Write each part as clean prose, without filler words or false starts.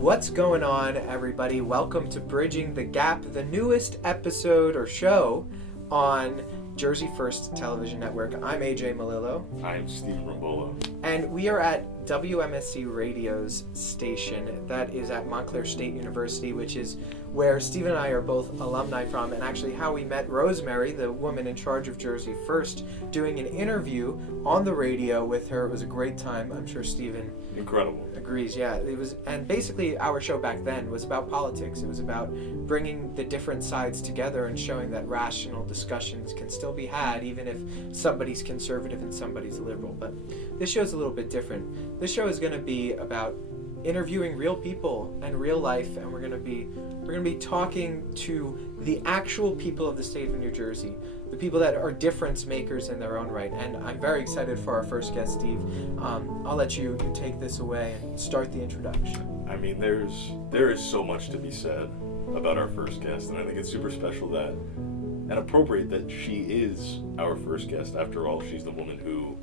What's going on, everybody? Welcome to Bridging the Gap, the newest episode or show on Jersey First Television Network. I'm AJ Malillo. I'm Stephen Rombolo. And we are at WMSC Radio's station that is at Montclair State University, which is where Stephen and I are both alumni from, and actually how we met Rosemary, the woman in charge of Jersey First, doing an interview on the radio with her. It was a great time. I'm sure Stephen Incredible. agrees. Yeah, it was. And basically our show back then was about politics. It was about bringing the different sides together and showing that rational discussions can still be had even if somebody's conservative and somebody's liberal. But this show's a little bit different. This show is going to be about interviewing real people and real life, and we're going to be talking to the actual people of the state of New Jersey, the people that are difference makers in their own right. And I'm very excited for our first guest, Steve. I'll let you take this away and start the introduction. I mean, there is so much to be said about our first guest, and I think it's super special that and appropriate that she is our first guest. After all, she's the woman who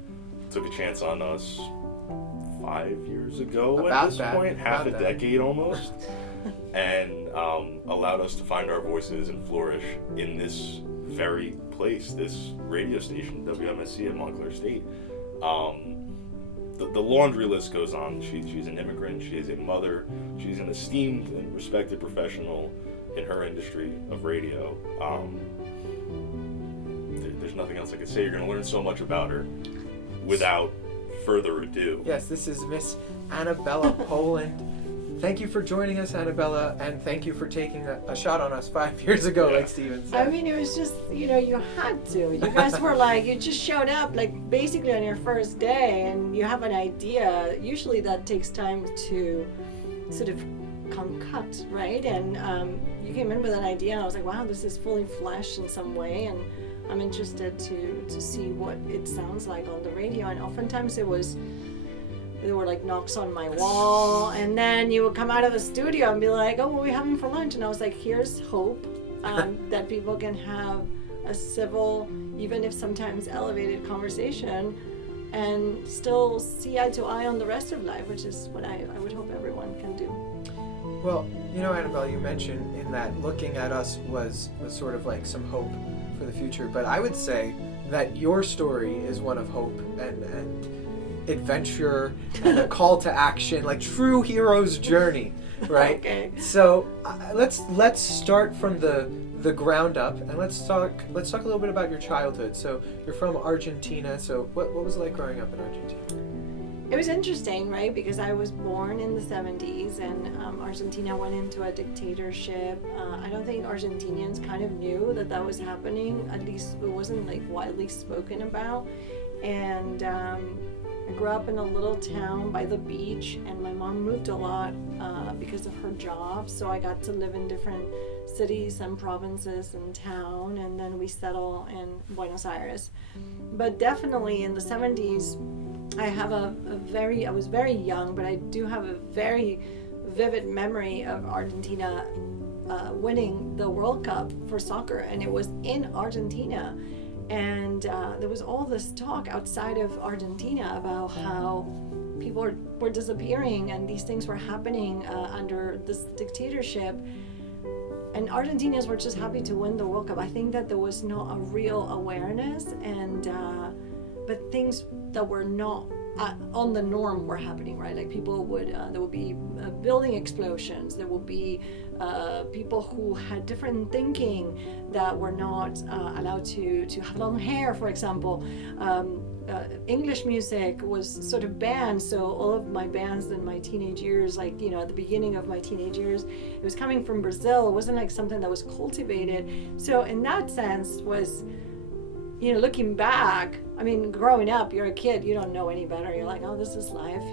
took a chance on us 5 years ago at this point, half a decade almost, and allowed us to find our voices and flourish in this very place, this radio station, WMSC at Montclair State. The laundry list goes on. She's an immigrant, she is a mother, she's an esteemed and respected professional in her industry of radio. There's nothing else I could say. You're going to learn so much about her without further ado. Yes, this is Miss Anabella Poland. Thank you for joining us, Anabella, and thank you for taking a shot on us 5 years ago, like Steven said. I mean, it was just, you had to. You guys were like, you just showed up, like, basically on your first day, and you have an idea. Usually that takes time to sort of concoct, right? And you came in with an idea, and I was like, wow, this is fully fleshed in some way, and I'm interested to see what it sounds like on the radio. And oftentimes there were like knocks on my wall, and then you would come out of the studio and be like, oh, what are we having for lunch? And I was like, here's hope that people can have a civil, even if sometimes elevated conversation, and still see eye to eye on the rest of life, which is what I would hope everyone can do. Well, Annabelle, you mentioned in that looking at us was sort of like some hope for the future, but I would say that your story is one of hope and adventure and a call to action, like true hero's journey, right? Okay. So let's start from the ground up, and let's talk a little bit about your childhood. So you're from Argentina. So what was it like growing up in Argentina? It was interesting, right? Because I was born in the 70s, and Argentina went into a dictatorship. I don't think Argentinians kind of knew that was happening. At least it wasn't like widely spoken about. And I grew up in a little town by the beach, and my mom moved a lot because of her job. So I got to live in different cities and provinces and town, and then we settled in Buenos Aires. But definitely in the 70s, I was very young, but I do have a very vivid memory of Argentina winning the World Cup for soccer, and it was in Argentina. And there was all this talk outside of Argentina about how people were disappearing and these things were happening under this dictatorship. And Argentinians were just happy to win the World Cup. I think that there was not a real awareness, but things that were not on the norm were happening, right? Like people there would be building explosions. There would be people who had different thinking that were not allowed to have long hair, for example. English music was sort of banned, so all of my bands in my teenage years, at the beginning of my teenage years, it was coming from Brazil. It wasn't like something that was cultivated. So in that sense was, looking back, I mean, growing up, you're a kid, you don't know any better. You're like, oh, this is life,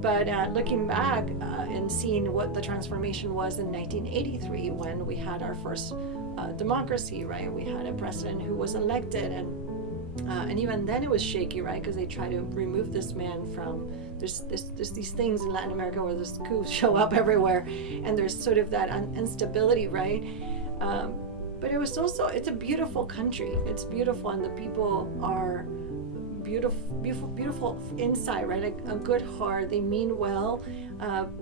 But looking back and seeing what the transformation was in 1983 when we had our first democracy, right? We had a president who was elected, and even then it was shaky, right? Because they tried to remove this man from, there's these things in Latin America where those coups show up everywhere, and there's sort of that instability, right? But it was also, it's a beautiful country. It's beautiful, and the people are beautiful inside, right? Like a good heart. They mean well,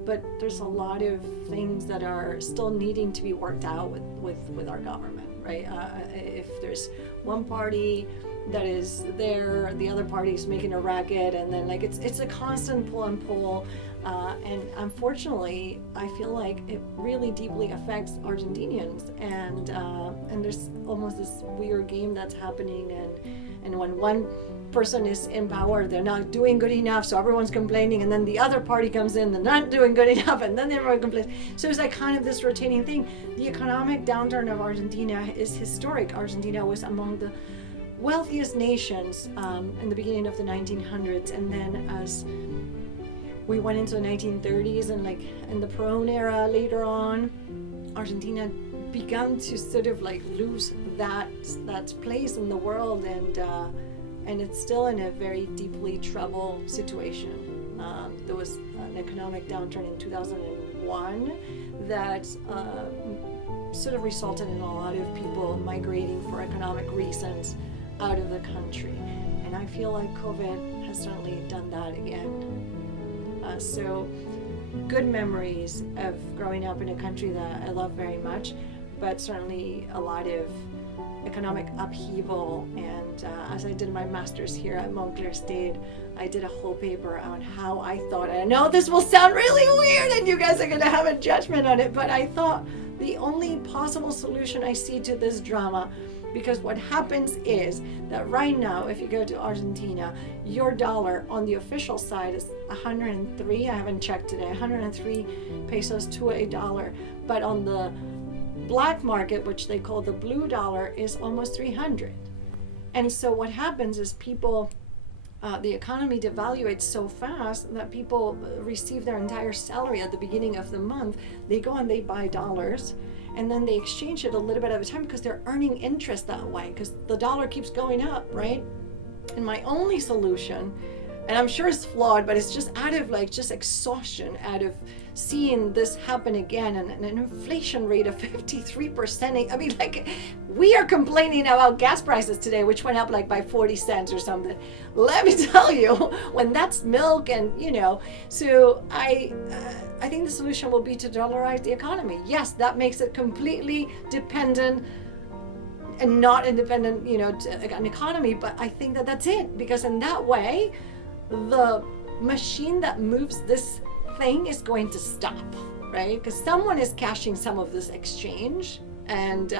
but there's a lot of things that are still needing to be worked out with our government, right? If there's one party that is there, the other party is making a racket, and then like it's a constant pull and pull. And unfortunately, I feel like it really deeply affects Argentinians, and there's almost this weird game that's happening, and when one person is in power, they're not doing good enough, so everyone's complaining, and then the other party comes in, they're not doing good enough, and then everyone complains. So it's like kind of this rotating thing. The economic downturn of Argentina is historic. Argentina was among the wealthiest nations in the beginning of the 1900s, and then as we went into the 1930s and like in the Peron era later on, Argentina began to sort of like lose that place in the world, and it's still in a very deeply troubled situation. There was an economic downturn in 2001 that sort of resulted in a lot of people migrating for economic reasons out of the country, and I feel like COVID has certainly done that again. So good memories of growing up in a country that I love very much, but certainly a lot of economic upheaval. And as I did my master's here at Montclair State, I did a whole paper on how I thought, and I know this will sound really weird and you guys are going to have a judgment on it, but I thought the only possible solution I see to this drama, because what happens is that right now, if you go to Argentina, your dollar on the official side is 103, I haven't checked today, 103 pesos to a dollar. But on the black market, which they call the blue dollar, is almost 300. And so what happens is people, the economy devaluates so fast that people receive their entire salary at the beginning of the month. They go and they buy dollars, and then they exchange it a little bit at a time because they're earning interest that way because the dollar keeps going up, right? And my only solution, and I'm sure it's flawed, but it's just out of like just exhaustion, out of seeing this happen again, and an inflation rate of 53%. I mean, like, we are complaining about gas prices today, which went up like by 40 cents or something. Let me tell you, when that's milk, and so I think the solution will be to dollarize the economy. Yes, that makes it completely dependent and not independent, to an economy, but I think that that's it, because in that way, the machine that moves this thing is going to stop, right? Because someone is cashing some of this exchange, and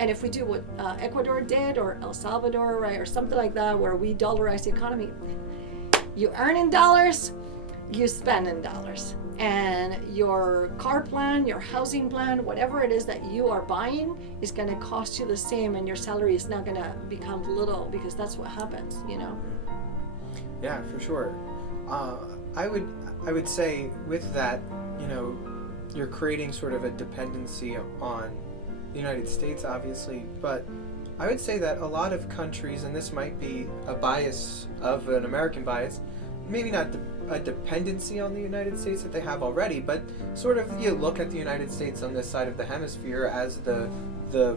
if we do what Ecuador did, or El Salvador, right, or something like that, where we dollarize the economy, you earn in dollars, you spend in dollars, and your car plan, your housing plan, whatever it is that you are buying is going to cost you the same, and your salary is not going to become little, because that's what happens, Yeah, for sure. I would say with that, you're creating sort of a dependency on the United States, obviously, but I would say that a lot of countries, and this might be a bias of an American bias, maybe not a dependency on the United States that they have already, but sort of you look at the United States on this side of the hemisphere as the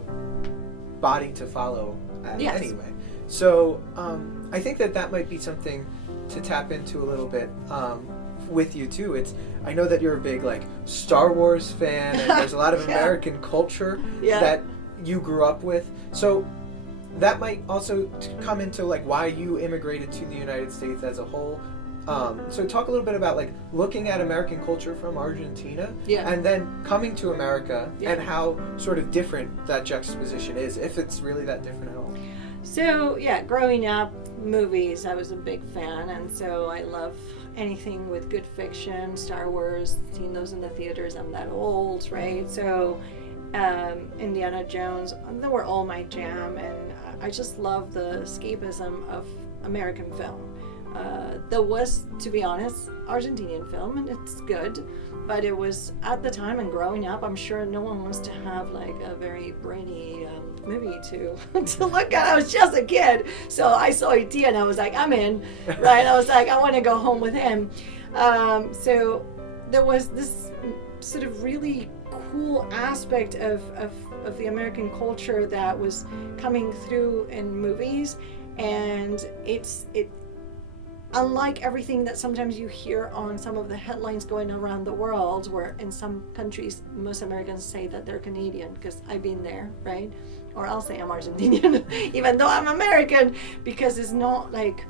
body to follow Yes. anyway. So I think that might be something to tap into a little bit with you too. I know that you're a big like Star Wars fan, and there's a lot of Yeah. American culture Yeah. that you grew up with. So that might also come into like why you immigrated to the United States as a whole. So talk a little bit about like looking at American culture from Argentina, Yeah. and then coming to America, Yeah. and how sort of different that juxtaposition is, if it's really that different at all. So yeah, growing up, movies, I was a big fan, and so I love anything with good fiction, Star Wars, seen those in the theaters. I'm that old, right? So Indiana Jones, they were all my jam, and I just love the escapism of American film. There was, to be honest, Argentinian film, and it's good, but it was at the time and growing up, I'm sure no one wants to have like a very brainy movie to look at. I was just a kid, so I saw E.T. and I was like, I'm in, right? I was like, I want to go home with him. So there was this sort of really cool aspect of the American culture that was coming through in movies. and it unlike everything that sometimes you hear on some of the headlines going around the world, where in some countries most Americans say that they're Canadian, because I've been there, right? Or I'll say I'm Argentinian even though I'm American, because it's not like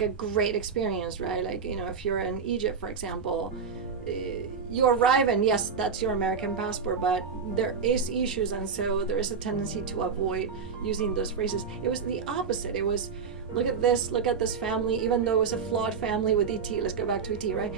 a great experience, right? Like, you know, if you're in Egypt, for example, you arrive and yes, that's your American passport, but there is issues, and so there is a tendency to avoid using those phrases. It was the opposite. It was, look at this family, even though it was a flawed family with ET. Let's go back to ET, right?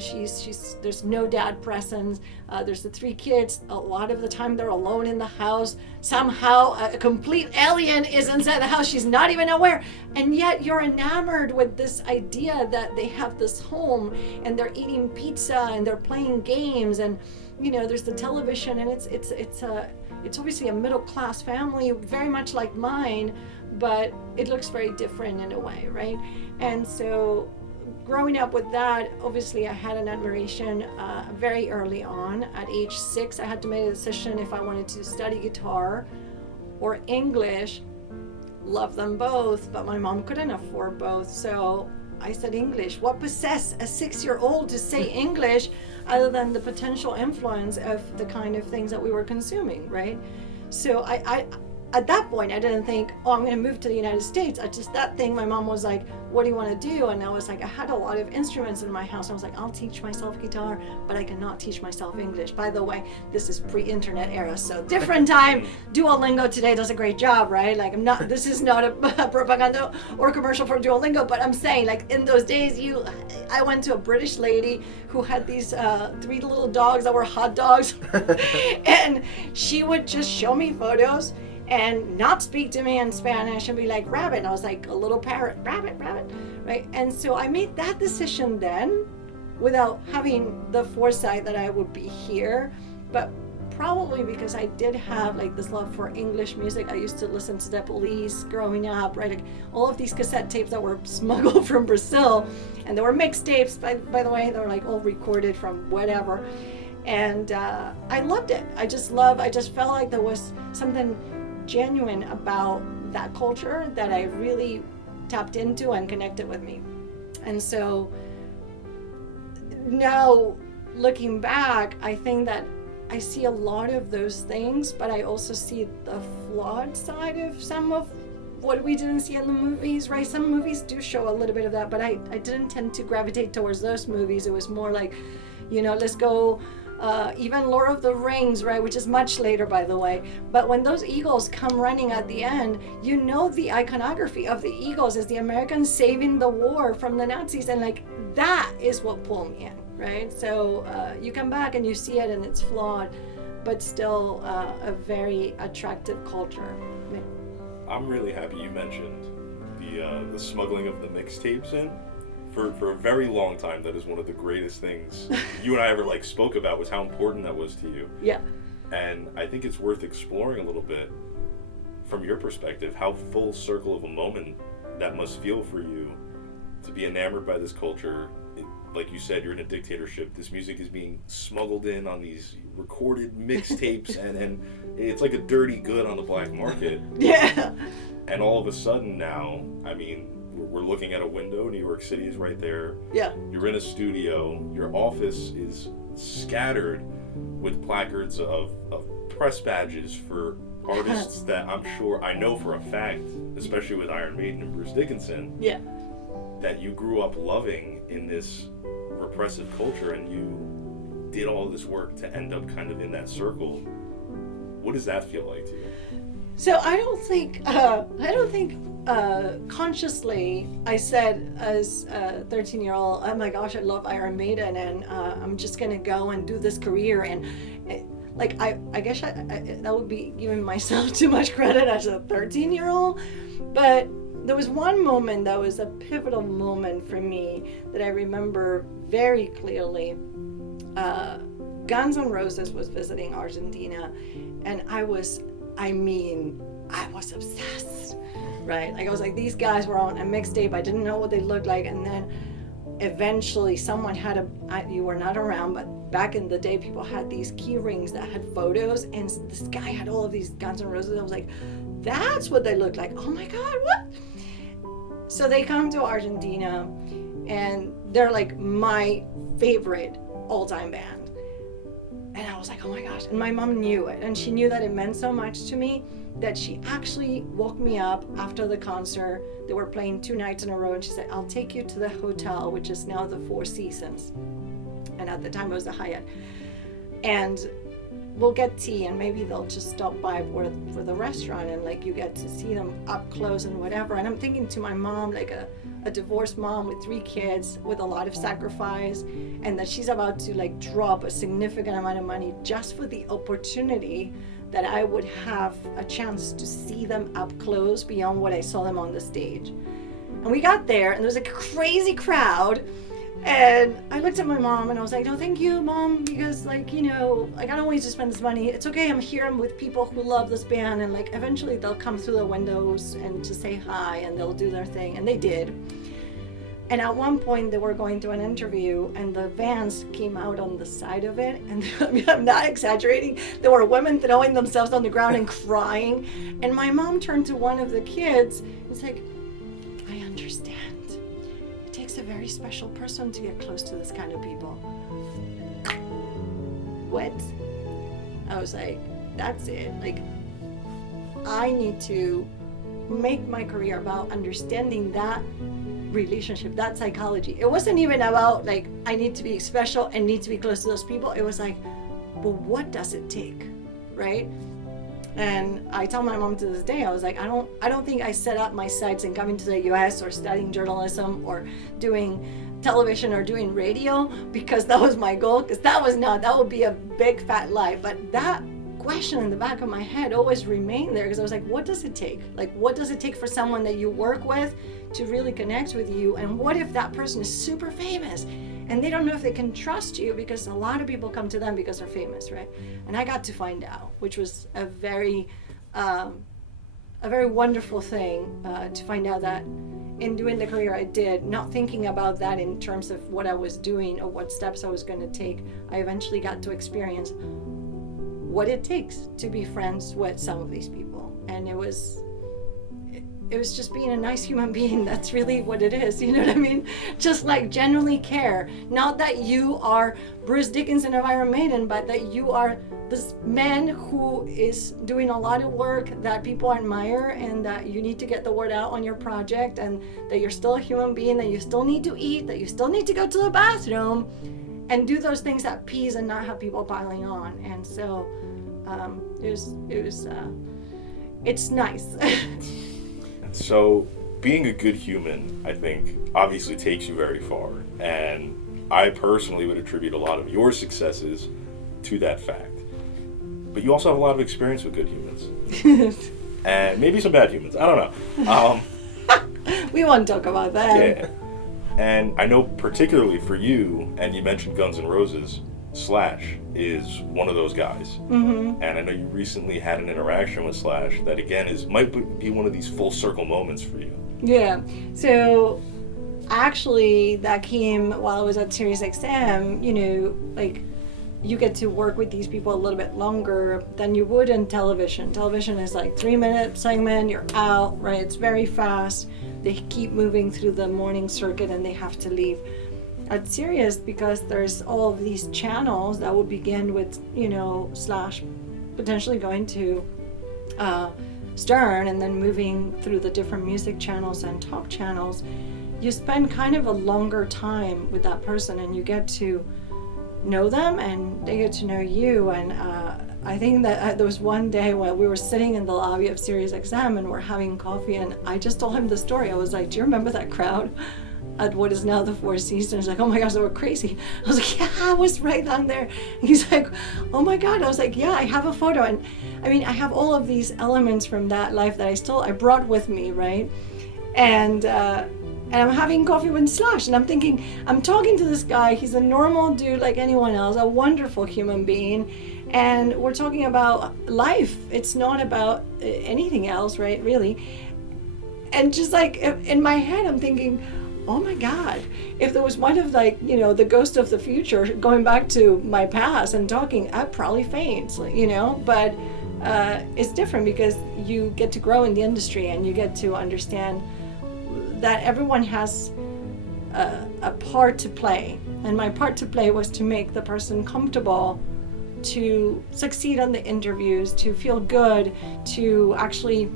She's there's no dad present. There's the 3 kids. A lot of the time they're alone in the house. Somehow a complete alien is inside the house. She's not even aware. And yet you're enamored with this idea that they have this home and they're eating pizza and they're playing games, and you know, there's the television, and it's obviously a middle class family, very much like mine, but it looks very different in a way, right? And so growing up with that, obviously I had an admiration very early on. At age 6, I had to make a decision if I wanted to study guitar or English. Love them both, but my mom couldn't afford both, so I said English. What possessed a 6-year-old to say English other than the potential influence of the kind of things that we were consuming, right? So I at that point, I didn't think, oh, I'm going to move to the United States. That thing, my mom was like, what do you want to do? And I was like, I had a lot of instruments in my house. I was like, I'll teach myself guitar, but I cannot teach myself English. By the way, this is pre-internet era, so different time. Duolingo today does a great job, right? Like, this is not a propaganda or commercial for Duolingo, but I'm saying, like, in those days, I went to a British lady who had these 3 little dogs that were hot dogs, and she would just show me photos and not speak to me in Spanish and be like, rabbit. And I was like a little parrot, rabbit, right? And so I made that decision then without having the foresight that I would be here, but probably because I did have like this love for English music. I used to listen to the Police growing up, right? Like, all of these cassette tapes that were smuggled from Brazil, and they were mixtapes, by the way. They were like all recorded from whatever. And I loved it. I just felt like there was something genuine about that culture that I really tapped into and connected with me. And so now looking back, I think that I see a lot of those things, but I also see the flawed side of some of what we didn't see in the movies, right? Some movies do show a little bit of that, but I didn't tend to gravitate towards those movies. It was more like, you know, let's go even Lord of the Rings, right, which is much later, by the way. But when those eagles come running at the end, you know, the iconography of the eagles is the Americans saving the war from the Nazis, and like that is what pulled me in, right? So you come back and you see it, and it's flawed, but still a very attractive culture. I'm really happy you mentioned the smuggling of the mixtapes in. For a very long time, that is one of the greatest things you and I ever like spoke about, was how important that was to you. Yeah. And I think it's worth exploring a little bit from your perspective, how full circle of a moment that must feel for you to be enamored by this culture. Like you said, you're in a dictatorship. This music is being smuggled in on these recorded mixtapes, and it's like a dirty good on the black market. Yeah. And all of a sudden now, I mean, we're looking at a window. New York City is right there. Yeah. You're in a studio. Your office is scattered with placards of press badges for artists that I know for a fact, especially with Iron Maiden and Bruce Dickinson, yeah, that you grew up loving in this repressive culture, and you did all this work to end up kind of in that circle. What does that feel like to you? So I don't think consciously I said as a 13-year-old, oh my gosh, I love Iron Maiden, and I'm just gonna go and do this career, and like I guess that would be giving myself too much credit as a 13-year-old, but there was one moment that was a pivotal moment for me that I remember very clearly. Guns N' Roses was visiting Argentina, and I was obsessed, right? Like I was like, these guys were on a mixtape. I didn't know what they looked like, and then eventually someone you were not around, but back in the day, people had these key rings that had photos, and this guy had all of these Guns N' Roses. I was like, that's what they look like. Oh my God, what? So they come to Argentina, and they're like my favorite all-time band. And I was like, oh my gosh. And my mom knew it. And she knew that it meant so much to me that she actually woke me up after the concert. They were playing 2 nights in a row. And she said, I'll take you to the hotel, which is now the Four Seasons. And at the time it was the Hyatt. And we'll get tea, and maybe they'll just stop by for the restaurant, and like you get to see them up close and whatever. And I'm thinking to my mom, like a divorced mom with 3 kids with a lot of sacrifice, and that she's about to like drop a significant amount of money just for the opportunity that I would have a chance to see them up close beyond what I saw them on the stage. And we got there, and there was a crazy crowd. And I looked at my mom and I was like, no, thank you, Mom, because like, you know, like I don't want you to spend this money. It's okay, I'm here, I'm with people who love this band, and like eventually they'll come through the windows and to say hi, and they'll do their thing. And they did. And at one point they were going to an interview, and the vans came out on the side of it. And I mean, I'm not exaggerating. There were women throwing themselves on the ground and crying. And my mom turned to one of the kids and was like, I understand. It's a very special person to get close to this kind of people. What? I was like, that's it. Like, I need to make my career about understanding that relationship, that psychology. It wasn't even about like, I need to be special and need to be close to those people. It was like, but what does it take, right? And I tell my mom to this day, I was like, I don't think I set up my sights in coming to the US or studying journalism or doing television or doing radio because that was my goal, because that would be a big fat lie. But that question in the back of my head always remained there, because I was like, what does it take? Like, what does it take for someone that you work with to really connect with you? And what if that person is super famous and they don't know if they can trust you, because a lot of people come to them because they're famous, right? And I got to find out, which was a very wonderful thing to find out that in doing the career I did, not thinking about that in terms of what I was doing or what steps I was going to take, I eventually got to experience what it takes to be friends with some of these people. And it was just being a nice human being. That's really what it is, you know what I mean? Just like genuinely care. Not that you are Bruce Dickinson of Iron Maiden, but that you are this man who is doing a lot of work that people admire, and that you need to get the word out on your project, and that you're still a human being, that you still need to eat, that you still need to go to the bathroom, and do those things at peace and not have people piling on. And so it's nice. So being a good human, I think, obviously takes you very far. And I personally would attribute a lot of your successes to that fact. But you also have a lot of experience with good humans. And maybe some bad humans. I don't know. We won't talk about that. Yeah. And I know particularly for you, and you mentioned Guns N' Roses, Slash is one of those guys. Mm-hmm. And I know you recently had an interaction with Slash that, again, might be one of these full circle moments for you. Yeah. So actually that came while I was at SiriusXM. You know, like, you get to work with these people a little bit longer than you would in television. Television is like 3-minute segment, you're out, right? It's very fast. They keep moving through the morning circuit and they have to leave. At Sirius, because there's all of these channels that would begin with, you know, Slash potentially going to Stern and then moving through the different music channels and talk channels, you spend kind of a longer time with that person, and you get to know them and they get to know you. And I think that there was one day when we were sitting in the lobby of SiriusXM and we're having coffee, and I just told him the story. I was like, do you remember that crowd at what is now the Four Seasons? Like, oh my gosh, they were crazy. I was like, yeah, I was right down there. And he's like, oh my God. I was like, yeah, I have a photo. And I mean, I have all of these elements from that life that I brought with me, right? And I'm having coffee with Slash, and I'm thinking, I'm talking to this guy. He's a normal dude like anyone else, a wonderful human being. And we're talking about life. It's not about anything else, right? Really. And just like in my head, I'm thinking, oh my God, if there was one of, like, you know, the ghost of the future going back to my past and talking, I'd probably faint, you know, but is different because you get to grow in the industry and you get to understand that everyone has a part to play. And my part to play was to make the person comfortable to succeed on the interviews, to feel good, to actually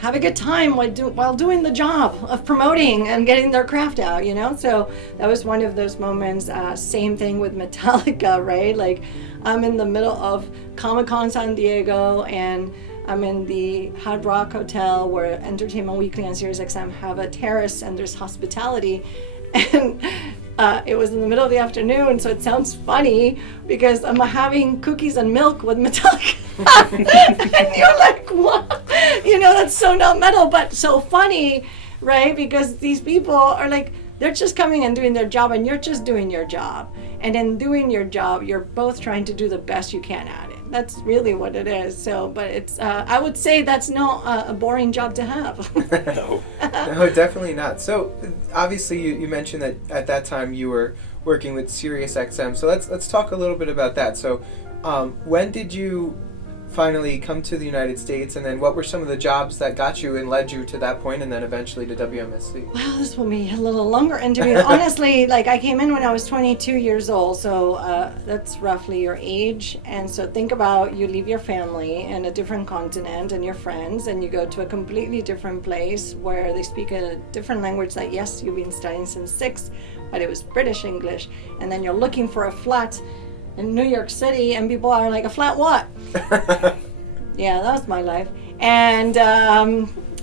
have a good time while doing the job of promoting and getting their craft out, you know? So that was one of those moments. Same thing with Metallica, right? Like, I'm in the middle of Comic-Con San Diego, and I'm in the Hard Rock Hotel where Entertainment Weekly and Sirius XM have a terrace and there's hospitality. And it was in the middle of the afternoon, so it sounds funny because I'm having cookies and milk with Metallica. And you're like, what? You know, that's so not metal, but so funny, right? Because these people are like, they're just coming and doing their job, and you're just doing your job. And in doing your job, you're both trying to do the best you can at it. That's really what it is. So, but it's, I would say that's not a boring job to have. No. No, definitely not. So, obviously, you mentioned that at that time you were working with Sirius XM. So let's talk a little bit about that. So, when did you finally come to the United States, and then what were some of the jobs that got you and led you to that point, and then eventually to WMSC? Wow, this will be a little longer interview. Honestly, like, I came in when I was 22 years old, so that's roughly your age. And so think about, you leave your family in a different continent and your friends, and you go to a completely different place where they speak a different language that, yes, you've been studying since 6, but it was British English. And then you're looking for a flat in New York City, and people are like, a flat what? Yeah, that was my life. And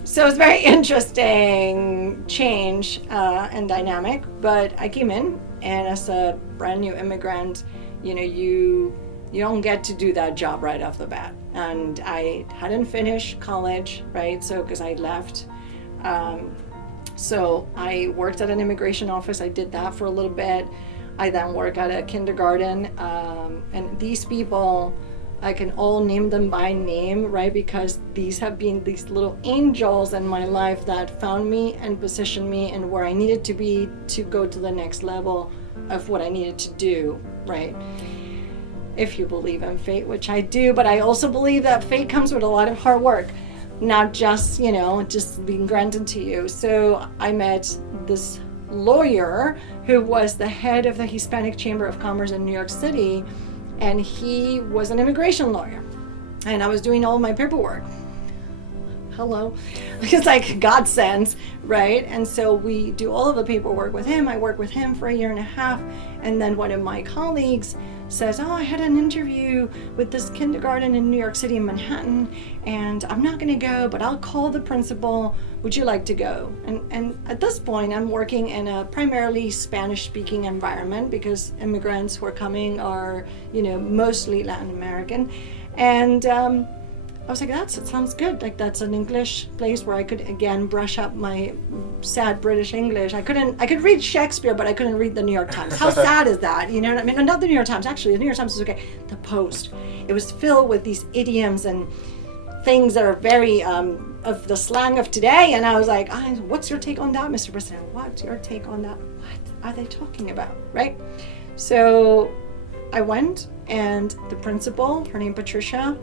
so it's very interesting change and dynamic. But I came in, and as a brand new immigrant, you know, you don't get to do that job right off the bat. And I hadn't finished college, right? So, because I left. So I worked at an immigration office. I did that for a little bit. I then work at a kindergarten, and these people, I can all name them by name, right? Because these have been these little angels in my life that found me and positioned me in where I needed to be to go to the next level of what I needed to do, right? If you believe in fate, which I do, but I also believe that fate comes with a lot of hard work, not just, you know, just being granted to you. So I met this lawyer who was the head of the Hispanic Chamber of Commerce in New York City, and he was an immigration lawyer, and I was doing all my paperwork. Hello. It's like godsend, right? And so we do all of the paperwork with him. I work with him for a year and a half, and then one of my colleagues says, oh, I had an interview with this kindergarten in New York City in Manhattan, and I'm not going to go, but I'll call the principal. Would you like to go? And at this point, I'm working in a primarily Spanish-speaking environment because immigrants who are coming are, you know, mostly Latin American. And I was like, that sounds good. Like, that's an English place where I could, again, brush up my sad British English. I could read Shakespeare, but I couldn't read the New York Times. How sad is that? You know what I mean? Not the New York Times, actually. The New York Times is okay. The Post. It was filled with these idioms and things that are very of the slang of today. And I was like, what's your take on that, Mr. President? What's your take on that? What are they talking about, right? So I went, and the principal, her name Patricia,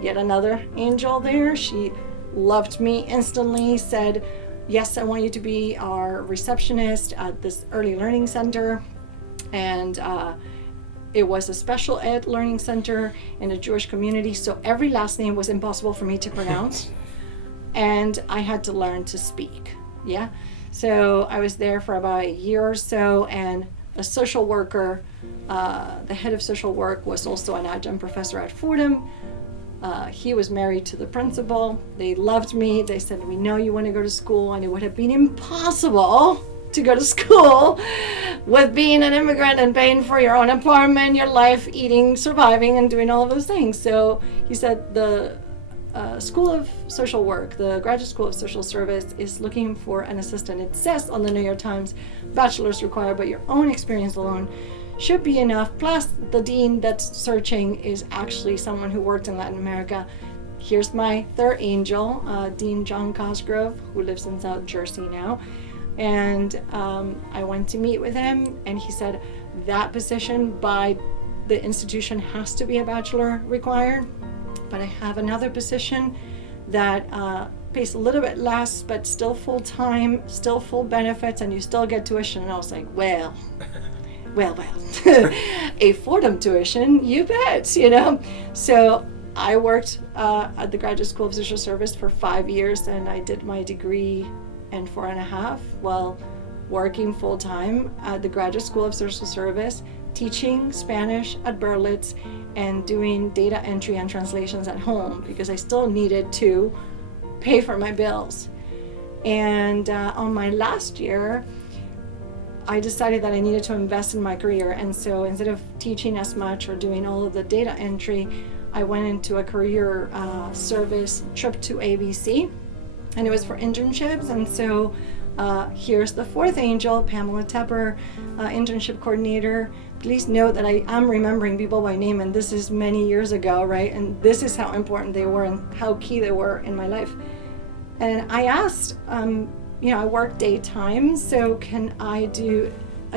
yet another angel there. She loved me instantly, said, yes, I want you to be our receptionist at this early learning center. And it was a special ed learning center in a Jewish community, so every last name was impossible for me to pronounce. And I had to learn to speak, yeah? So I was there for about a year or so, and a social worker, the head of social work, was also an adjunct professor at Fordham. He was married to the principal. They loved me. They said, we know you want to go to school, and it would have been impossible to go to school with being an immigrant and paying for your own apartment, your life, eating, surviving, and doing all of those things. So he said the School of Social Work, the Graduate School of Social Service, is looking for an assistant. It says on the New York Times, bachelor's required, but your own experience alone should be enough. Plus, the dean that's searching is actually someone who worked in Latin America. Here's my third angel, Dean John Cosgrove, who lives in South Jersey now. And I went to meet with him, and he said that position by the institution has to be a bachelor required. but I have another position that pays a little bit less, but still full time, still full benefits, and you still get tuition. And I was like, well, a Fordham tuition, you bet, you know. So I worked at the Graduate School of Social Service for 5 years, and I did my degree in 4.5 while working full time at the Graduate School of Social Service, teaching Spanish at Berlitz and doing data entry and translations at home because I still needed to pay for my bills. And on my last year, I decided that I needed to invest in my career. And so instead of teaching as much or doing all of the data entry, I went into a career service trip to ABC, and it was for internships. And so here's the fourth angel, Pamela Tepper, internship coordinator. Please note that I am remembering people by name, and this is many years ago, right? And this is how important they were and how key they were in my life. And I asked, I work daytime, so can I be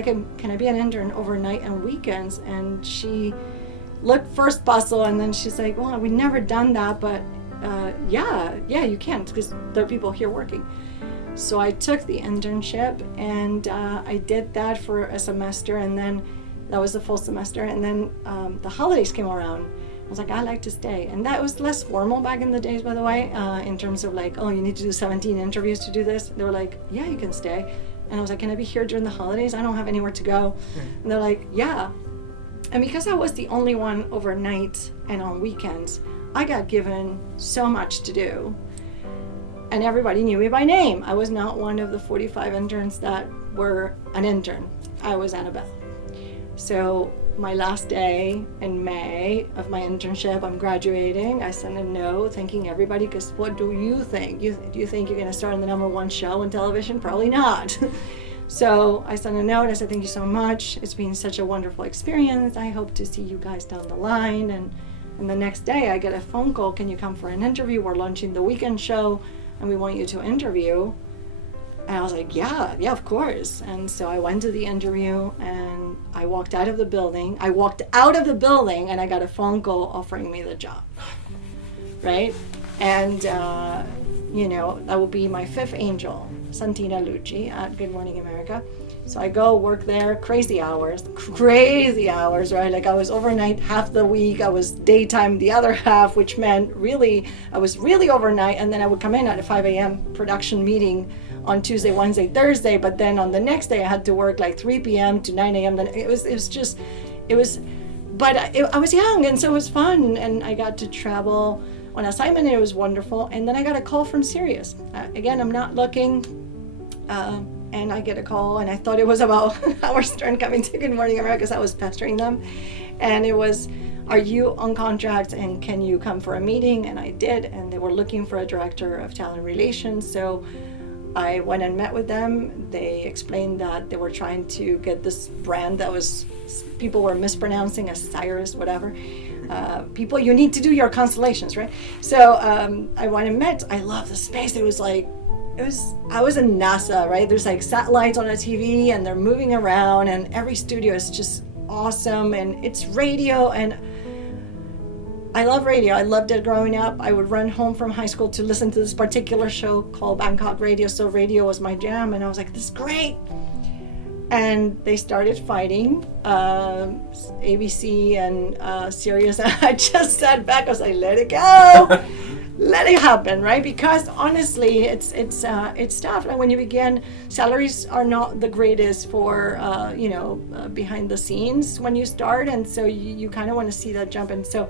an intern overnight and weekends? And she looked first puzzled, and then she's like, well, we've never done that, but yeah, you can, because there are people here working. So I took the internship, and I did that for a semester, and then that was the full semester, and then the holidays came around. I was like, I like to stay. And that was less formal back in the days, by the way, in terms of like, oh, you need to do 17 interviews to do this. They were like, yeah, you can stay. And I was like, can I be here during the holidays? I don't have anywhere to go. And they're like, yeah. And because I was the only one overnight and on weekends, I got given so much to do. And everybody knew me by name. I was not one of the 45 interns that were an intern. I was Anabella. So my last day in May of my internship, I'm graduating. I sent a note thanking everybody, because what do you think? Do you think you're going to start on the #1 show on television? Probably not. So I sent a note. I said, thank you so much. It's been such a wonderful experience. I hope to see you guys down the line. And the next day I get a phone call. Can you come for an interview? We're launching the weekend show and we want you to interview. And I was like, yeah, of course. And so I went to the interview, and I walked out of the building. And I got a phone call offering me the job, right? And, that will be my fifth angel, Santina Lucci at Good Morning America. So I go work there, crazy hours, right? Like I was overnight half the week, I was daytime the other half, which meant I was really overnight. And then I would come in at a 5 a.m. production meeting on Tuesday, Wednesday, Thursday, but then on the next day I had to work like 3 p.m. to 9 a.m. Then I was young, and so it was fun, and I got to travel on assignment, and it was wonderful. And then I got a call from Sirius. Again, I'm not looking, and I get a call, and I thought it was about Howard Stern coming to Good Morning America, because I was pestering them, and it was, are you on contract, and can you come for a meeting? And I did, and they were looking for a director of talent relations. So I went and met with them. They explained that they were trying to get this brand that people were mispronouncing as Cyrus, whatever. People, you need to do your constellations, right? So I went and met. I love the space. I was in NASA, right? There's like satellites on a TV, and they're moving around, and every studio is just awesome, and it's radio, and I love radio. I loved it growing up. I would run home from high school to listen to this particular show called Bangkok Radio. So radio was my jam, and I was like, this is great. And they started fighting, ABC and Sirius. I just sat back. I was like, let it go. Let it happen, right? Because honestly, it's tough. Like when you begin, salaries are not the greatest for behind the scenes when you start, and so you kind of want to see that jump. And so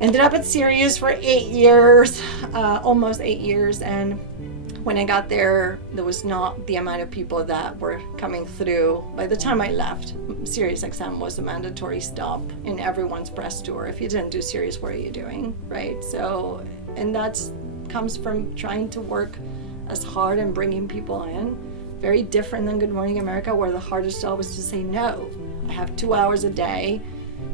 ended up at Sirius for 8 years, almost 8 years. And when I got there, there was not the amount of people that were coming through. By the time I left, Sirius XM was a mandatory stop in everyone's press tour. If you didn't do Sirius, what are you doing, right? So, and that comes from trying to work as hard and bringing people in. Very different than Good Morning America, where the hardest job was to say no. I have 2 hours a day.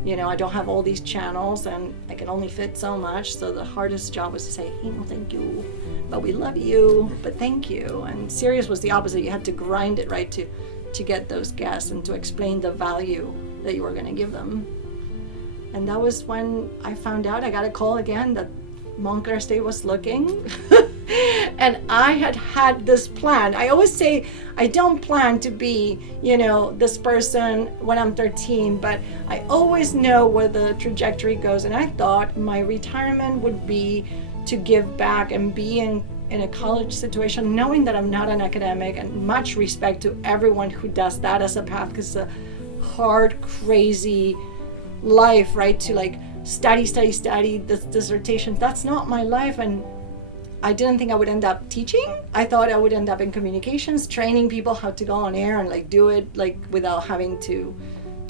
I don't have all these channels, and I can only fit so much. So the hardest job was to say, hey, no, thank you, but we love you, but thank you. And Sirius was the opposite. You had to grind it, right, to get those guests and to explain the value that you were going to give them. And that was when I found out, I got a call again that Montclair State was looking. And I had this plan. I always say I don't plan to be, this person when I'm 13, but I always know where the trajectory goes. And I thought my retirement would be to give back and be in a college situation, knowing that I'm not an academic, and much respect to everyone who does that as a path, because it's a hard, crazy life, right? To like study this dissertation. That's not my life. And I didn't think I would end up teaching. I thought I would end up in communications, training people how to go on air and like do it like without having to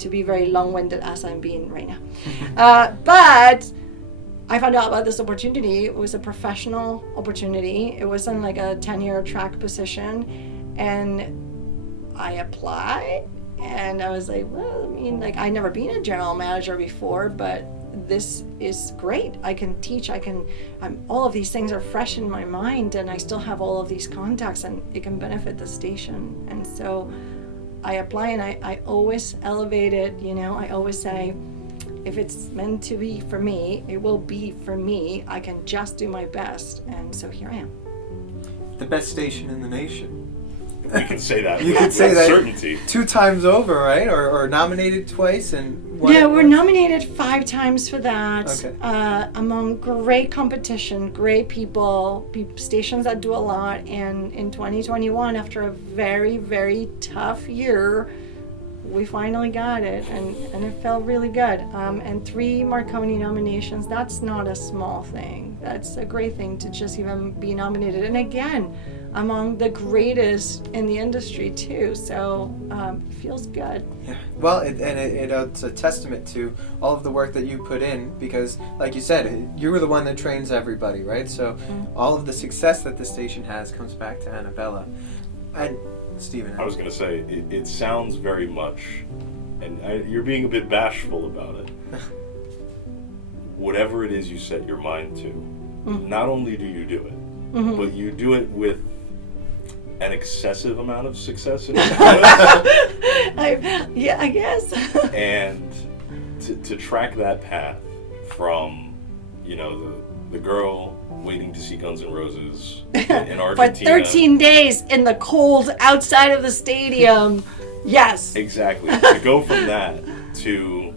be very long-winded as I'm being right now. But I found out about this opportunity. It was a professional opportunity. It wasn't like a tenure track position. And I applied, and I was like, well, I mean, like I'd never been a general manager before, but this is great. I can teach, all of these things are fresh in my mind, and I still have all of these contacts, and it can benefit the station. And so I apply, and I always elevate it, I always say, if it's meant to be for me, it will be for me. I can just do my best. And so here I am. The best station in the nation. We can say that. You could say that certainty. 2 times over, right? Or nominated twice and we're nominated 5 times for that. Okay. Among great competition, great people, stations that do a lot. And in 2021, after a very, very tough year, we finally got it, and it felt really good. And 3 Marconi nominations, that's not a small thing. That's a great thing to just even be nominated. And again, among the greatest in the industry too, so feels good. Yeah, well, it's a testament to all of the work that you put in, because like you said, you were the one that trains everybody, right? So all of the success that the station has comes back to Anabella. And Stephen. I was going to say, it sounds very much, and you're being a bit bashful about it, whatever it is you set your mind to, not only do you do it, but you do it with an excessive amount of success in it. I guess. And to track that path from, the girl waiting to see Guns N' Roses in Argentina. For 13 days in the cold outside of the stadium. Yes. Exactly. To go from that to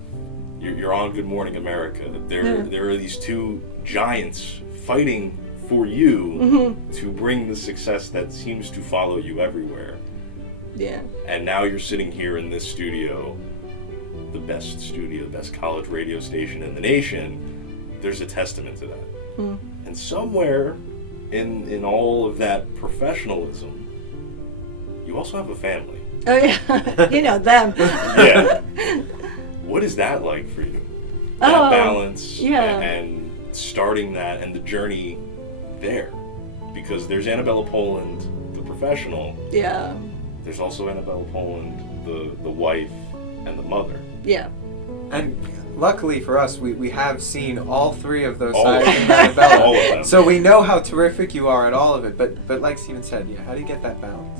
you're on Good Morning America. There are these 2 giants fighting for you to bring the success that seems to follow you everywhere. Yeah. And now you're sitting here in this studio, the best college radio station in the nation. There's a testament to that. And somewhere in all of that professional,ism, you also have a family. Oh yeah, them. Yeah. What is that like for you? That balance and starting that and the journey there. Because there's Anabella Poland, the professional. Yeah. There's also Anabella Poland, the wife and the mother. Yeah. And luckily for us, we have seen all 3 of those All sides of of them. Anabella. All of them. So we know how terrific you are at all of it. But like Stephen said, how do you get that balance?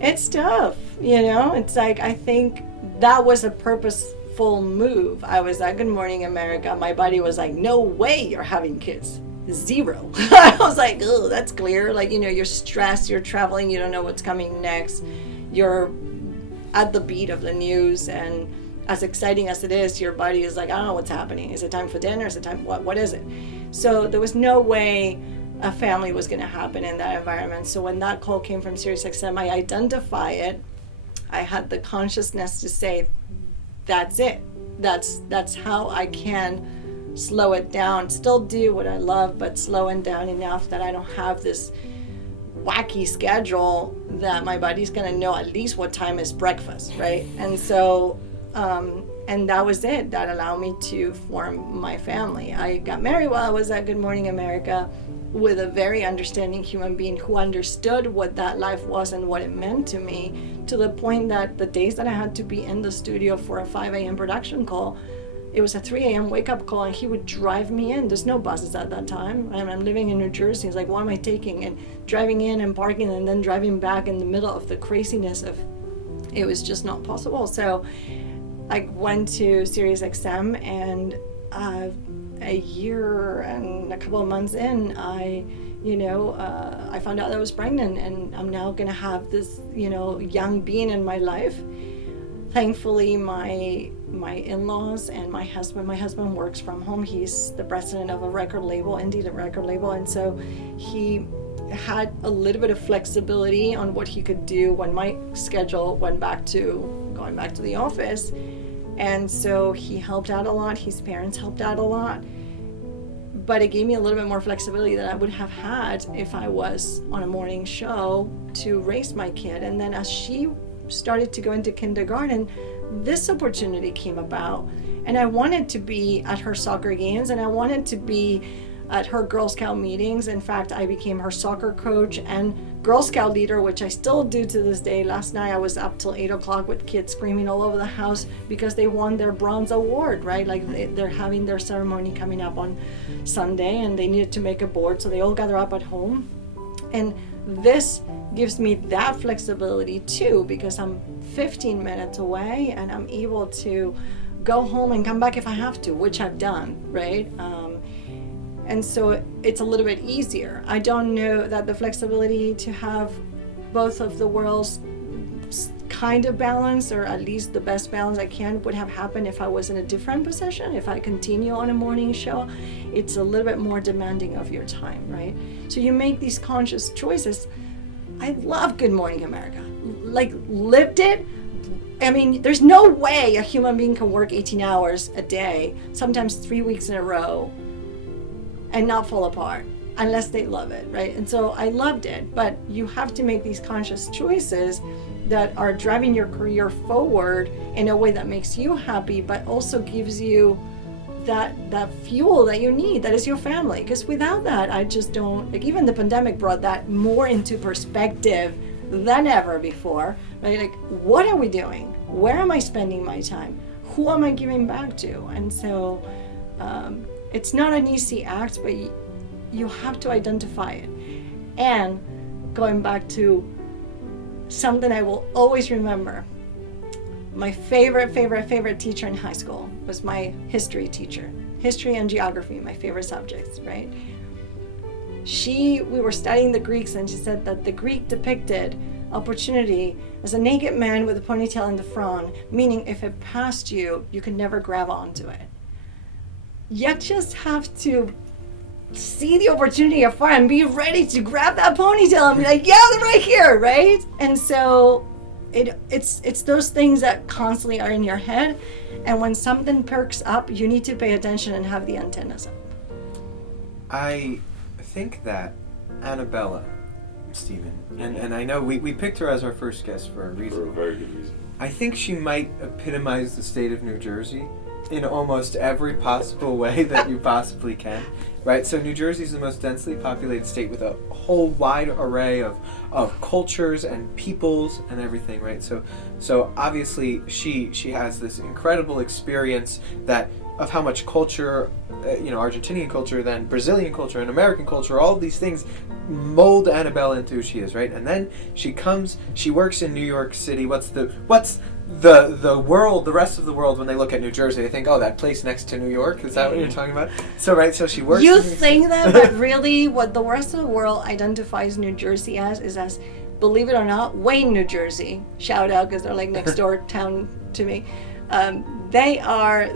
It's tough, It's like, I think that was a purposeful move. I was at Good Morning America. My buddy was like, no way you're having kids. 0. I was like, oh, that's clear. Like, you're stressed, you're traveling, you don't know what's coming next. You're at the beat of the news, and as exciting as it is, your body is like, I don't know what's happening. Is it time for dinner? Is it time, what is it? So there was no way a family was going to happen in that environment. So when that call came from SiriusXM, I identify it. I had the consciousness to say, that's it. That's how I can slow it down, still do what I love, but slow it down enough that I don't have this wacky schedule that my body's going to know at least what time is breakfast, right? And so, and that was it. That allowed me to form my family. I got married while I was at Good Morning America with a very understanding human being who understood what that life was and what it meant to me, to the point that the days that I had to be in the studio for a 5 a.m. production call, it was a 3 a.m. wake-up call, and he would drive me in. There's no buses at that time. I'm living in New Jersey. He's like, what am I taking? And driving in and parking and then driving back in the middle of the craziness of, it was just not possible. So I went to Sirius XM, and a year and a couple of months in, I found out I was pregnant, and I'm now gonna have this, young being in my life. Thankfully, my in-laws and my husband works from home. He's the president of a record label, indie record label, and so he had a little bit of flexibility on what he could do when my schedule went back to going back to the office. And so he helped out a lot. His parents helped out a lot. But it gave me a little bit more flexibility than I would have had if I was on a morning show to raise my kid. And then as she started to go into kindergarten, this opportunity came about. And I wanted to be at her soccer games, and I wanted to be at her Girl Scout meetings. In fact, I became her soccer coach and Girl Scout leader, which I still do to this day. Last night I was up till 8 o'clock with kids screaming all over the house because they won their bronze award, right? Like they're having their ceremony coming up on Sunday, and they needed to make a board, so they all gather up at home. And this gives me that flexibility too, because I'm 15 minutes away and I'm able to go home and come back if I have to, which I've done, right? And so it's a little bit easier. I don't know that the flexibility to have both of the worlds kind of balance, or at least the best balance I can, would have happened if I was in a different position. If I continue on a morning show, it's a little bit more demanding of your time, right? So you make these conscious choices. I love Good Morning America. Like, lived it. I mean, there's no way a human being can work 18 hours a day, sometimes 3 weeks in a row, and not fall apart unless they love it, right? And so I loved it, but you have to make these conscious choices that are driving your career forward in a way that makes you happy, but also gives you that fuel that you need, that is your family. Because without that, I just don't, like, even the pandemic brought that more into perspective than ever before, right? Like, what are we doing? Where am I spending my time? Who am I giving back to? And so, it's not an easy act, but you have to identify it. And going back to something I will always remember, my favorite teacher in high school was my history teacher. History and geography, my favorite subjects, right? We were studying the Greeks, and she said that the Greek depicted opportunity as a naked man with a ponytail in the front, meaning if it passed you, you could never grab onto it. You just have to see the opportunity afar and be ready to grab that ponytail and be like, yeah, they're right here, right? And so it's those things that constantly are in your head, and when something perks up, you need to pay attention and have the antennas up. I think that Anabella, Stephen, and I know we picked her as our first guest for a reason. For a very good reason. I think she might epitomize the state of New Jersey in almost every possible way that you possibly can, right? So New Jersey is the most densely populated state with a whole wide array of cultures and peoples and everything, right? So obviously she has this incredible experience of how much culture, Argentinian culture, then Brazilian culture and American culture, all of these things mold Anabella into who she is, right? And then she works in New York City. What's the world, the rest of the world, when they look at New Jersey, they think, oh, that place next to New York? Is that what you're talking about? So, right, so she works. You think that, but really what the rest of the world identifies New Jersey as, believe it or not, Wayne, New Jersey. Shout out, because they're like next door town to me. They are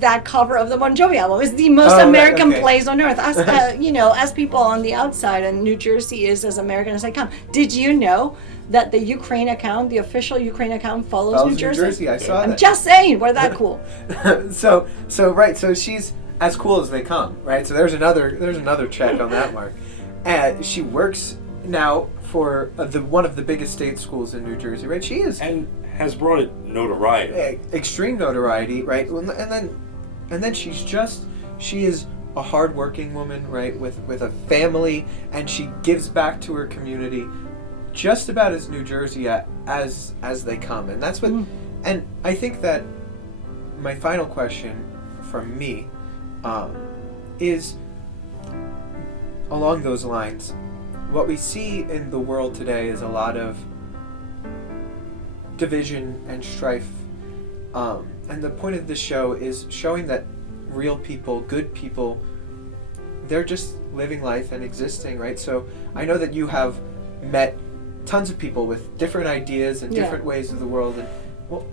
that cover of the Bon Jovi album. It's the most American place on earth. As as people on the outside, and New Jersey is as American as they come. Did you know that the Ukraine account, the official Ukraine account, follows New Jersey? I saw that. I'm just saying, we're that cool. So she's as cool as they come, right? So there's another check on that mark. And she works now for one of the biggest state schools in New Jersey, right? She is, and has brought it notoriety, extreme notoriety, right? And then she is a hardworking woman, right, with a family, and she gives back to her community just about as New Jersey as they come. And that's what and I think that my final question from me is along those lines. What we see in the world today is a lot of division and strife And the point of this show is showing that real people, good people, they're just living life and existing, right? So I know that you have met tons of people with different ideas and different ways of the world. And well,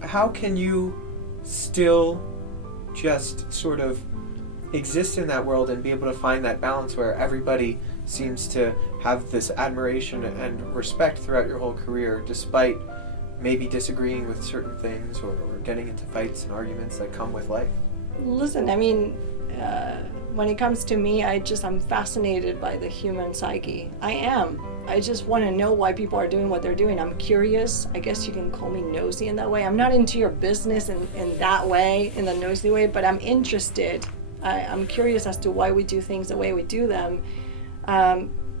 how can you still just sort of exist in that world and be able to find that balance where everybody seems to have this admiration and respect throughout your whole career, despite maybe disagreeing with certain things or getting into fights and arguments that come with life? Listen, I mean, when it comes to me, I'm fascinated by the human psyche. I just want to know why people are doing what they're doing. I'm curious. I guess you can call me nosy in that way. I'm not into your business in that way, in the nosy way, but I'm interested. I'm curious as to why we do things the way we do them.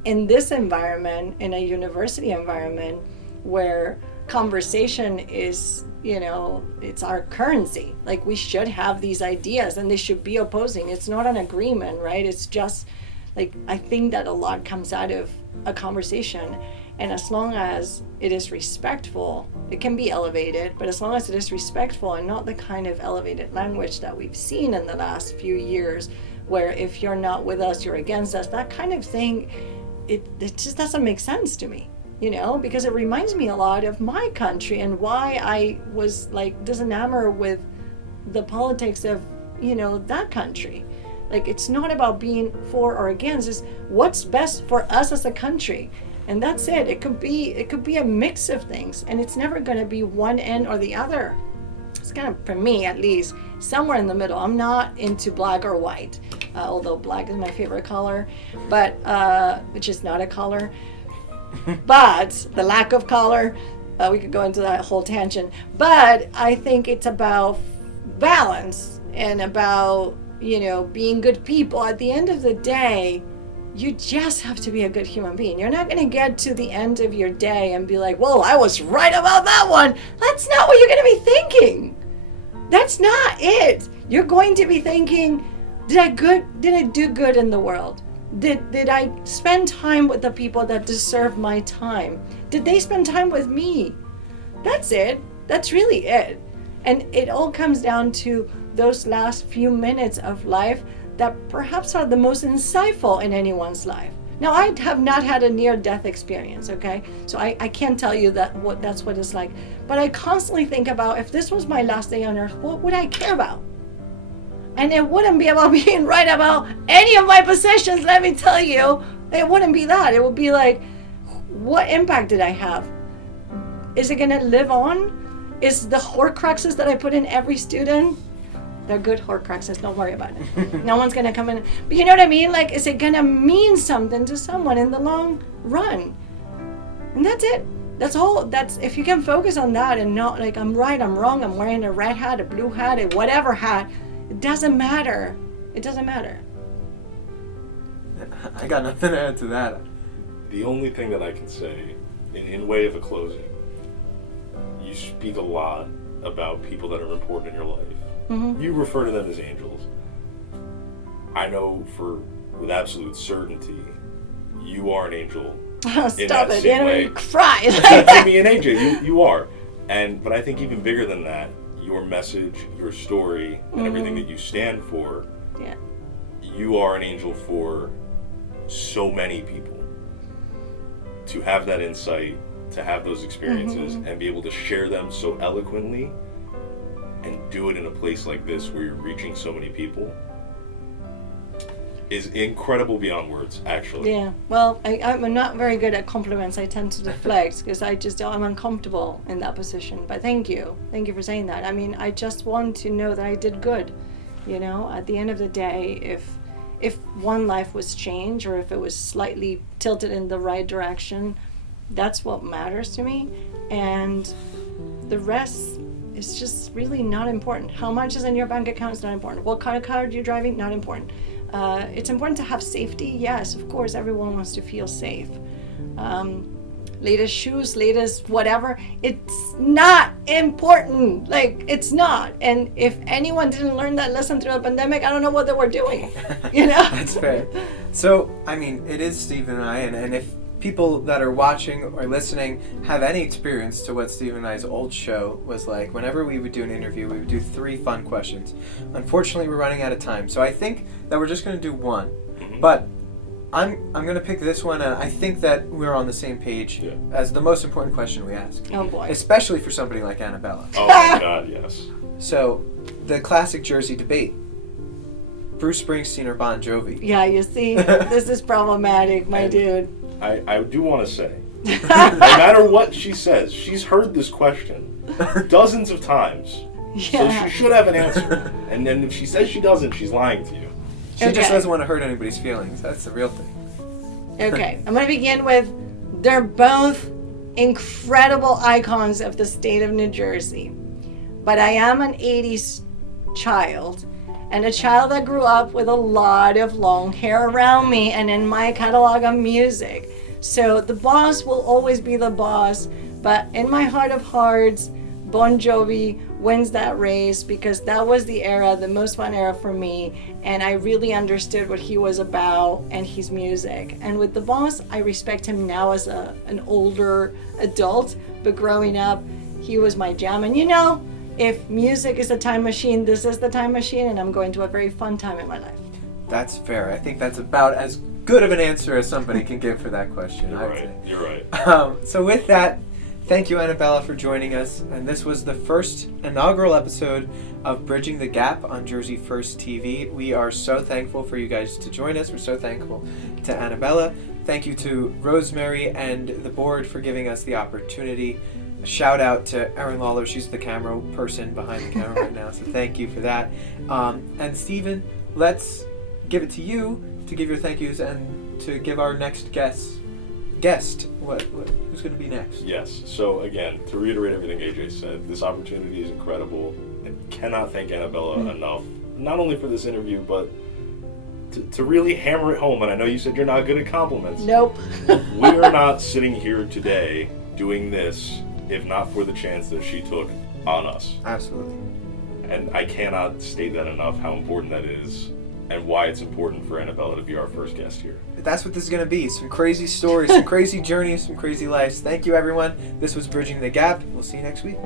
In this environment, in a university environment, where conversation is, it's our currency. Like, we should have these ideas and they should be opposing. It's not an agreement, right? It's just like, I think that a lot comes out of a conversation, and as long as it is respectful, it can be elevated, but as long as it is respectful and not the kind of elevated language that we've seen in the last few years, where if you're not with us, you're against us, that kind of thing, it just doesn't make sense to me, because it reminds me a lot of my country and why I was like disenamored with the politics of, that country. Like, it's not about being for or against, it's what's best for us as a country. And that's it. It could be a mix of things, and it's never going to be one end or the other. It's kind of, for me at least, somewhere in the middle. I'm not into black or white, although black is my favorite color, but which is not a color. But the lack of color, we could go into that whole tangent. But I think it's about balance and about, being good people. At the end of the day, you just have to be a good human being. You're not going to get to the end of your day and be like, well, I was right about that one. That's not what you're going to be thinking. That's not it. You're going to be thinking, did I do good in the world? Did I spend time with the people that deserve my time? Did they spend time with me? That's it. That's really it. And it all comes down to those last few minutes of life that perhaps are the most insightful in anyone's life. Now, I have not had a near-death experience, okay? So I can't tell you that's what it's like. But I constantly think about, if this was my last day on earth, what would I care about? And it wouldn't be about being right about any of my possessions, let me tell you. It wouldn't be that. It would be like, what impact did I have? Is it gonna live on? Is the Horcruxes that I put in every student, they're good Horcruxes, don't worry about it. No one's gonna come in. But you know what I mean? Like, is it gonna mean something to someone in the long run? And that's it. That's all. That's, if you can focus on that and not like, I'm right, I'm wrong, I'm wearing a red hat, a blue hat, a whatever hat, it doesn't matter. It doesn't matter. I got nothing to add to that. The only thing that I can say, in way of a closing, you speak a lot about people that are important in your life. Mm-hmm. You refer to them as angels. I know with absolute certainty, you are an angel. Oh, stop it! Same way. You cry. Jimmy and AJ, you are. But I think even bigger than that, your message, your story, and everything that you stand for, yeah, you are an angel for so many people. To have that insight, to have those experiences, and be able to share them so eloquently, and do it in a place like this where you're reaching so many people, is incredible beyond words, actually. Yeah, well, I'm not very good at compliments. I tend to deflect because I'm uncomfortable in that position. But thank you for saying that. I mean, I just want to know that I did good. At the end of the day, if one life was changed or if it was slightly tilted in the right direction, that's what matters to me. And the rest is just really not important. How much is in your bank account is not important. What kind of car you're driving, not important. It's important to have safety. Yes, of course, everyone wants to feel safe. Latest shoes, latest whatever, it's not important. Like, it's not. And if anyone didn't learn that lesson through the pandemic, I don't know what they were doing. That's fair. So, I mean, it is Steve and I, and if people that are watching or listening have any experience to what Steve and I's old show was like, whenever we would do an interview, we would do 3 fun questions. Unfortunately, we're running out of time, so I think that we're just going to do one. But I'm going to pick this one, and I think that we're on the same page as the most important question we ask. Oh boy. Especially for somebody like Anabella. Oh my God, yes. So, the classic Jersey debate. Bruce Springsteen or Bon Jovi? Yeah, you see, this is problematic, my dude. I do want to say, no matter what she says, she's heard this question dozens of times. So she should have an answer. And then if she says she doesn't, she's lying to you. She just doesn't want to hurt anybody's feelings. That's the real thing. Okay, I'm going to begin with, they're both incredible icons of the state of New Jersey. But I am an 80s child, and a child that grew up with a lot of long hair around me and in my catalog of music. So the boss will always be the boss, but in my heart of hearts, Bon Jovi wins that race because that was the era, the most fun era for me, and I really understood what he was about and his music. And with the boss, I respect him now as an older adult, but growing up, he was my jam. And you know, if music is a time machine, this is the time machine, and I'm going to a very fun time in my life. That's fair. I think that's about as good of an answer as somebody can give for that question. You're right. So with that, thank you, Anabella, for joining us. And this was the first inaugural episode of Bridging the Gap on Jersey First TV. We are so thankful for you guys to join us. We're so thankful to Anabella. Thank you to Rosemary and the board for giving us the opportunity. A shout out to Erin Lawler. She's the camera person behind the camera right now, so thank you for that. And Stephen, let's give it to you to give your thank yous and to give our next guest who's going to be next. Yes. So again, to reiterate everything AJ said, this opportunity is incredible. I cannot thank Anabella enough, not only for this interview, but to really hammer it home. And I know you said you're not good at compliments. Nope. We are not sitting here today doing this if not for the chance that she took on us. Absolutely. And I cannot state that enough, how important that is and why it's important for Anabella to be our first guest here. That's what this is going to be. Some crazy stories, some crazy journeys, some crazy lives. Thank you, everyone. This was Bridging the Gap. We'll see you next week.